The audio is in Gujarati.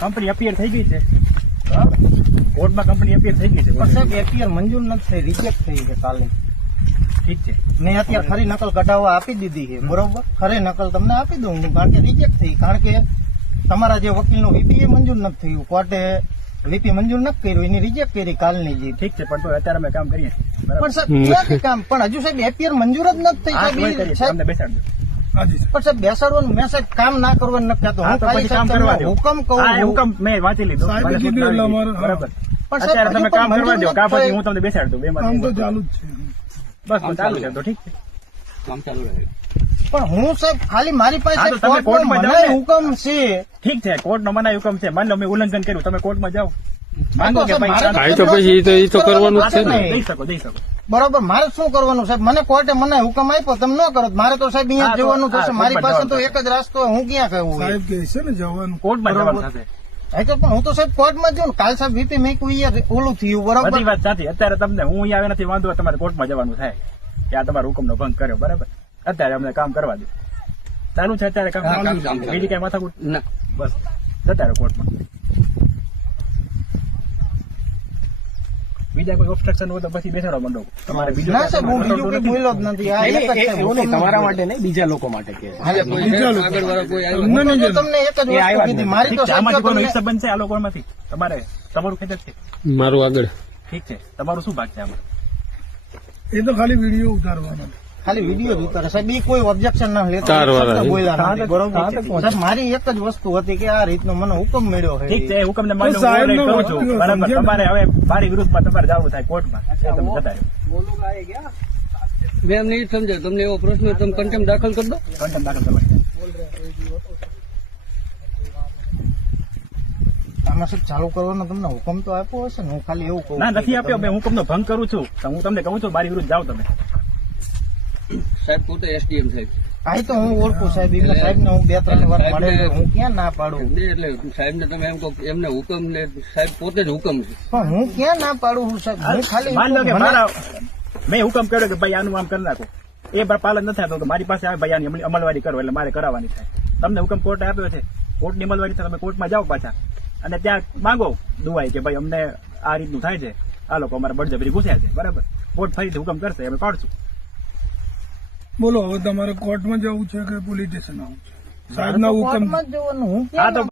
કંપની અપિયર થઈ ગઈ છે, કોર્ટમાં કંપની અપિયર થઈ ગઈ છે. પણ સાહેબ એપીઆર મંજૂર નથી થઈ, રિજેક્ટ થઈ છે કાલે. ઠીક છે, મેં અત્યારે ખરી નકલ કઢાવવા આપી દીધી છે, બરોબર. ખરી નકલ તમને આપી દઉં હું, કારણ કે રિજેક્ટ થઈ. કારણ કે તમારા જે વકીલનું વીપી મંજૂર નથી થયું, કોર્ટે વીપી મંજૂર નથી કર્યું, એની રિજેક્ટ કરી કાલની જે. ઠીક છે, પણ તો અત્યારે અમે કામ કરીએ છીએ. બરાબર? પણ સાહેબ ક્યાં કામ, પણ હજુ સાહેબ એપીઆર મંજૂર જ નથી થઈ. હા, તો સાહેબ કરીએ છીએ. સાહેબ, તમને બેસાડજો. પણ સાહેબ બેસાડવાનું મેં સાહેબ કામ ના કરવાનું નથી કહેતો. હા, હું તો ખાલી પછી કામ સાહેબ કરવા તમને દો. હુકમ કહું. હા, એ હુકમ મેં વાંચી લીધો. સાહેબે મને કીધું સૂચના એટલે આવી અમારે, ગઈ. બરાબર. પણ સાહેબ અત્યારે તમે હજુ કામ પણ કરવા દો, મંજૂર કા નથી પછી થઈ. હું તમને બેસાડી દઉં. કામ તો બેમાં ચાલુ જ છે. બસ તો ચાલુ છે. તો ઠીક છે, કામ ચાલુ રહે. પણ હું સાહેબ ખાલી મારી પાસે હા, તો તમે સાહેબ કોર્ટનો કોર્ટમાં જાઓ મનાઈ ને. હુકમ છે. ઠીક છે. કોર્ટનો મનાઈ હુકમ છે. માની લો મેં ઉલ્લંઘન કર્યું, તમે કોર્ટમાં જાઓ, માંગો કે ભાઈ મારે હા, તો પછી એ તો કરવાનું જ છે ને. જઈ શકો, જઈ શકો. બરોબર. મારે શું કરવાનું સાહેબ? મને કોર્ટે મને હુકમ આપ્યો, તમે ન કરો. મારે તો સાહેબ અહીંયા હા, તો- જવાનું થશે. હા, મારી પાસે તો કોર્ટમાં એક જ રસ્તો હોય. હું ક્યાં કહું? સાહેબ કહે છે ને જવાનું. કોર્ટમાં જવાનું થશે. પણ હું તો સાહેબ કોર્ટમાં જ જાઉં ને. કાલ સાહેબ વીપી મેકું ઓલું થયું, બરોબર. બધી વાત સાચી. અત્યારે તમને હું અહીંયા આવે નથી વાંધો, તમારે કોર્ટમાં જવાનું થાય કે આ તમારા હુકમનો ભંગ કર્યો. બરાબર? અત્યારે અમને કામ કરવા દો. ચાલુ છે અત્યારે કામ? હા, કામ ચાલુ. બીજી કઈ માથાકૂટ? ના, બસ અત્યારે કોર્ટમાં. બીજા કોઈ ઓબ્સ્ટ્રક્શન હોય તો પછી બેસાડો મંડો. તમારે બીજું ના સાહેબ, હું બીજું કઈ બોલ્યો જ નથી. આ એક જ છે. તમારા માટે નહીં, બીજા લોકો માટે કે આગળવાળા કોઈ આવ્યું હું તો તમને એક જ વસ્તુ કીધી. મારી ઠીક તો છે, સાહેબ આમાંથી કોઈનો તમને- હિસ્સો બનશે આ લોકોમાંથી? તમારે તમારું ખેતર છે. મારું આગળ ઠીક છે, તમારું શું ભાગ છે આમાં? એ તો ખાલી વિડીયો ઉતારવાનો. ખાલી વિડીયો જ ઉતારે સાહેબ. એ કોઈ ઓબ્જેક્શન ના લેતો. ચાર વાર શબ્દ આવી. બોલ્યા નથી, બરોબર. સાહેબ મારી એક જ વસ્તુ હતી કે આ રીતનો મને હુકમ મળ્યો છે. ઠીક છે, એ હુકમને માન્ય તો સાહેબનો હું કહું છું. વકીલ બરાબર, સમજ્યા ને? તમારે હવે મારી વિરુદ્ધમાં તમારે જવું થાય કોર્ટમાં. એ તમે જતા રહ્યો. મેં એમ નહીં સમજાય. તમને એવો પ્રશ્ન હોય, તમે કન્ટેમ દાખલ કરી દો. કન્ટેમ દાખલ કરવાની. આમાં સાહેબ ચાલુ કરવાનો તમને હુકમ તો આપ્યો હશે ને. હું ખાલી એવું કહું ના, છું નથી કે આપ્યો. તમે- મેં હુકમનો ભંગ કરું છું તો હું તમને કહું છું મારી વિરુદ્ધ જાઓ તમે. સાહેબ પોતે એસડીએમ સાહેબ. આ તો હું ઓળખું સાહેબ. એમના સાહેબને હું 2-3 વાર મળેલો. હું ક્યાં ના પાડું? એટલે સાહેબને તમે એમ કહો કે એમને હુકમ ને સાહેબ પોતે જ હુકમ છે. પણ હું ક્યાં ના પાડું છું સાહેબ? હું ખાલી માન લો કે મને- મારા મેં હુકમ કર્યો કે ભાઈ આનું આમ કરી નાખો, એ પાલન નથી થતું કે મારી પાસે આવે ભાઈ આની અમલવારી કરો એટલે મારે કરાવવાની થાય. તમને હુકમ કોર્ટે આપ્યો છે, કોર્ટની અમલવારી થાય. તમે કોર્ટમાં જાઓ પાછા અને ત્યાં માંગો દુવાઈ કે ભાઈ અમને આ રીતનું થાય છે, આ લોકો અમારા બળજબરી ઘૂસ્યા છે. બરાબર? કોર્ટ ફરીથી હુકમ કરશે, અમે પાડશું. બોલો હવે તમારે કોર્ટમાં જવું છે કે પોલીસ સ્ટેશન આવવું છે? સાહેબના હુકમ કોર્ટમાં જ જવાનું. હું હા, ક્યાં તો ના